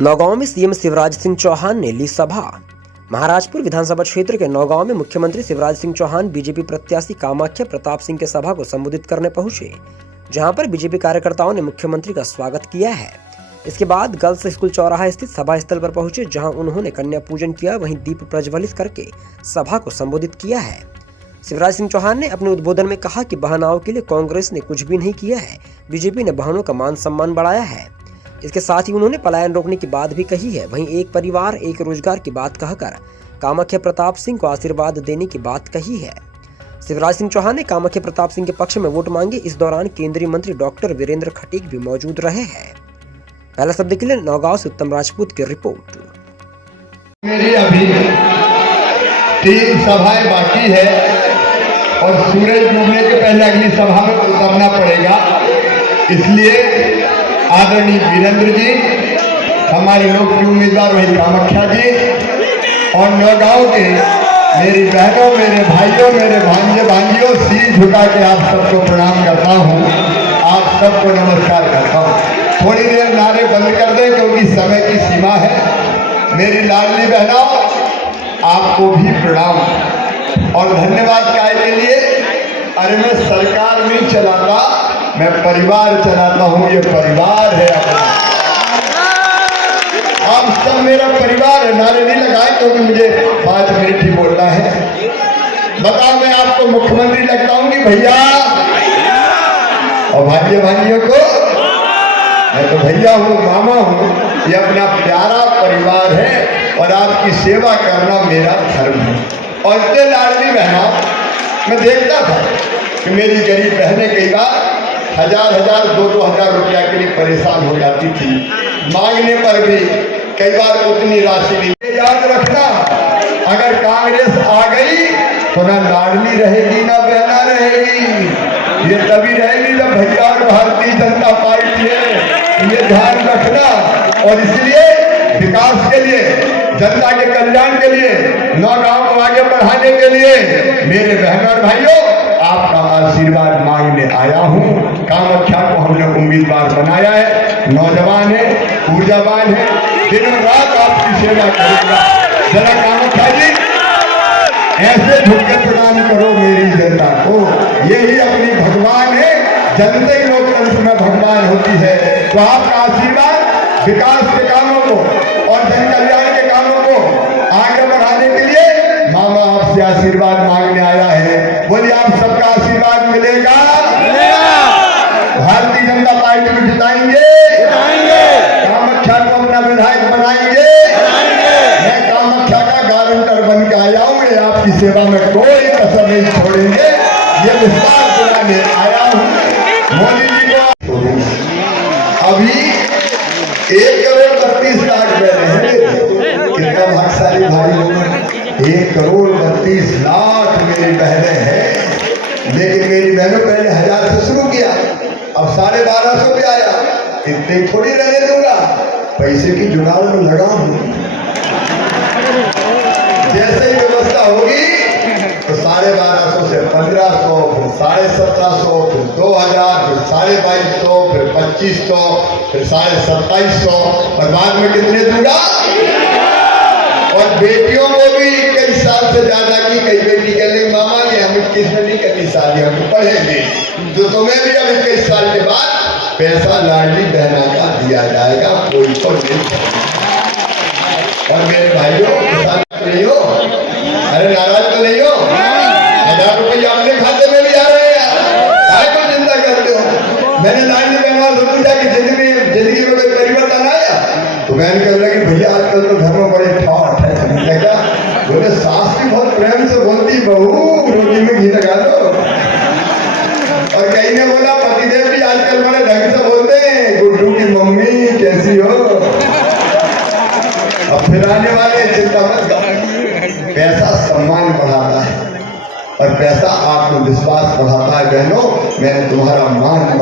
नौगांव में सीएम शिवराज सिंह चौहान ने ली सभा। महाराजपुर विधानसभा क्षेत्र के नौगांव में मुख्यमंत्री शिवराज सिंह चौहान बीजेपी प्रत्याशी कामाख्या प्रताप सिंह के सभा को संबोधित करने पहुंचे, जहां पर बीजेपी कार्यकर्ताओं ने मुख्यमंत्री का स्वागत किया है। इसके बाद गर्ल्स स्कूल चौराहा स्थित सभा स्थल पर पहुंचे, जहां उन्होंने कन्या पूजन किया, वहीं दीप प्रज्वलित करके सभा को संबोधित किया है। शिवराज सिंह चौहान ने अपने उद्बोधन में कहा कि बहनाओं के लिए कांग्रेस ने कुछ भी नहीं किया है, बीजेपी ने बहनों का मान सम्मान बढ़ाया है। इसके साथ ही उन्होंने पलायन रोकने की बात भी कही है। वहीं एक परिवार एक रोजगार की बात कहकर कामाख्या प्रताप सिंह को आशीर्वाद देने की बात कही है। शिवराज सिंह चौहान ने कामाख्या प्रताप सिंह के पक्ष में वोट मांगे। इस दौरान केंद्रीय मंत्री डॉक्टर वीरेंद्र खटीक भी मौजूद रहे हैं। पहला शब्द के लिए नौगांव से उत्तम राजपूत की रिपोर्ट। मेरी अभी 3 सभाएं बाकी है और सूरज डूबने के पहले अगली सभा में उतरना पड़ेगा। इसलिए आदरणीय वीरेंद्र जी, हमारे लोकप्रिय उम्मीदवार वही कामाख्या जी और नौगांव के मेरी बहनों, मेरे भाइयों, मेरे भांजे भांजियों, सिर झुका के आप सबको प्रणाम करता हूँ, आप सबको नमस्कार करता हूँ। थोड़ी देर नारे बंद कर दें क्योंकि समय की सीमा है। मेरी लाडली बहनों, आपको भी प्रणाम और धन्यवाद काय के लिए। अरे मैं सरकार नहीं चलाता, मैं परिवार चलाता हूँ। ये परिवार है अपना, आप सब मेरा परिवार है। नारे नहीं लगाए क्योंकि मुझे 5 मिनट ही बोलना है। बताओ, मैं आपको मुख्यमंत्री लगता हूँ कि भैया? और भांजे भांजियों को मैं तो भैया हूँ, मामा हूँ। ये अपना प्यारा परिवार है और आपकी सेवा करना मेरा धर्म है। और इतने लाडली बहनों, मैं देखता था कि मेरी गरीब बहनें कई बार 1000-1000, 2-2000 रुपया के लिए परेशान हो जाती थी। मांगने पर भी कई बार उतनी राशि नहीं। याद रखना, अगर कांग्रेस आ गई तो ना लाडली रहेगी ना बहना रहेगी। ये तभी रहेगी जब भैया और भारतीय जनता पार्टी है। ये ध्यान रखना। और इसलिए विकास के लिए, जनता के कल्याण के लिए, नौगांव को आगे बढ़ाने के लिए मेरे बहन और भाइयों, आपका आशीर्वाद मांगने आया हूँ। कामाख्या को हमने उम्मीदवार बनाया है। नौजवान है, ऊर्जावान है, दिन रात आपकी सेवा करेगा। जरा कामाख्या जी ऐसे झुक के प्रणाम करो मेरी जनता को। यही अपनी भगवान है। जनता ही लोकतंत्र में भगवान होती है। तो आपका आशीर्वाद विकास के कामों को और जन कल्याण के कामों को आगे बढ़ाने के लिए मामा आपसे आशीर्वाद मांगने आया है। बोलिए, आप सबका आशीर्वाद मिलेगा? भारतीय जनता पार्टी को जिताएंगे, कामाख्या को अपना विधायक बनाएंगे। मैं कामाख्या का गारंटर बन के आया हूँ। मैं आपकी सेवा में कोई कसर नहीं छोड़ेंगे। ये विश्वास दिलाने आया हूँ। मोदी जी को अभी 1,32,00,000 बहने हैं। कितना भाग्यशाली भाई लोग। 1,32,00,000 मेरी बहनें हैं। लेकिन मेरी बहनों पहले 1000 से शुरू किया, अब 1250 पे आया। इतने थोड़ी रहने दूंगा, पैसे की जुगाड़ में लगा हूं। जैसे ही व्यवस्था होगी तो 1250 से 1500, फिर 1750, फिर 2000, फिर 2250, फिर 2500, फिर 2750 और बाद में कितने दूंगा? और बेटियों को भी 21 साल से ज्यादा की कई बेटी कहने मामा जी हम 21 में नहीं करनी शादी, हम पढ़ेंगे। तो तुम्हें भी अब 21 साल के बाद पैसा लाडली बहना का दिया जाएगा, कोई तो नहीं। और मेरे भाइयों, नहीं हो, अरे नाराज तो नहीं हो? 1000 रुपये अपने खाते में भी आ रहे हैं। क्या कोई चिंता करते हो? मैंने लाडली बहना से पूछा कि जिंदगी में कोई परिवर्तन आया? तो मैंने कह लगी भैया आजकल तो घर में बड़े ठाठ है। क्या बोले? सास भी बहुत प्रेम से बोलती, बहू रोटी में घी लगा दो। और कहीं ने बोला पतिदेव भी आजकल बड़े ढंग से बोलते हैं, गुड्डू की मम्मी कैसी हो? अब फिर आने वाले चिंता मत करो। पैसा सम्मान बढ़ाता है और पैसा आत्मविश्वास बढ़ाता है। बहनों, मैंने तुम्हारा मान